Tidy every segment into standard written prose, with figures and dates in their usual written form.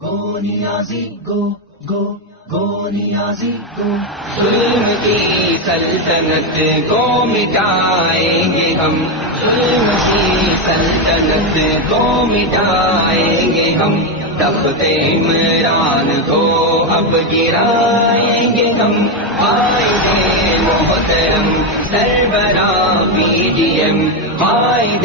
گو نیازی گو گو گو نیازی گو ظلم کی سلطنت کو مٹائیں گے ہم، ظلم کی سلطنت کو مٹائیں گے ہم، تخت عمران کو اب گرائیں گے ہم، قائد محترم سربراہ پی ڈی ایم، قائد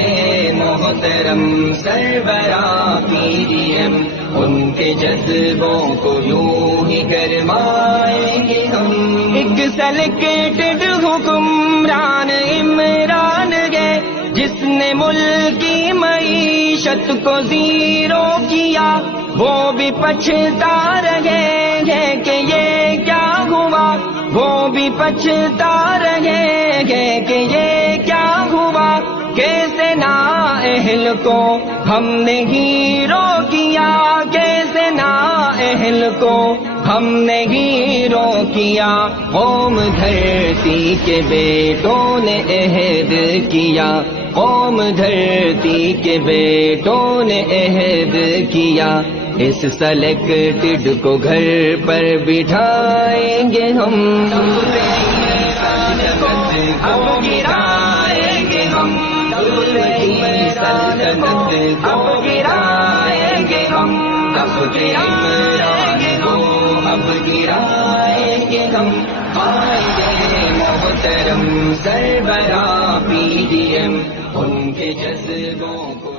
محترم سربراہ پی ڈی ایم، ان کے جذبوں کو یوں ہی گرمائیں گے ہم۔ ایک سلیکٹڈ حکمران عمران ہے جس نے ملک کی معیشت کو زیرو کیا، وہ بھی پچھتا رہے گے کہ یہ کیا ہوا، وہ بھی پچھتا رہے گے کہ یہ کیا ہوا، کیسے نااہل کو ہم نے ہیرو کیا، کیسے نااہل کو ہم نے ہیرو کیا، قوم دھرتی کے بیٹوں نے عہد کیا، قوم دھرتی کے بیٹوں نے عہد کیا، اس سلیکٹڈ کو گھر پر بٹھائیں گے ہم، اب گرائیں گے ہم، سلطنت اب گرائیں گے ہم، اب گرائیں گے ہم، اب گرائیں گے ہم، قائد محترم سربراہ پی ڈی ایم، ان کے جذبوں کو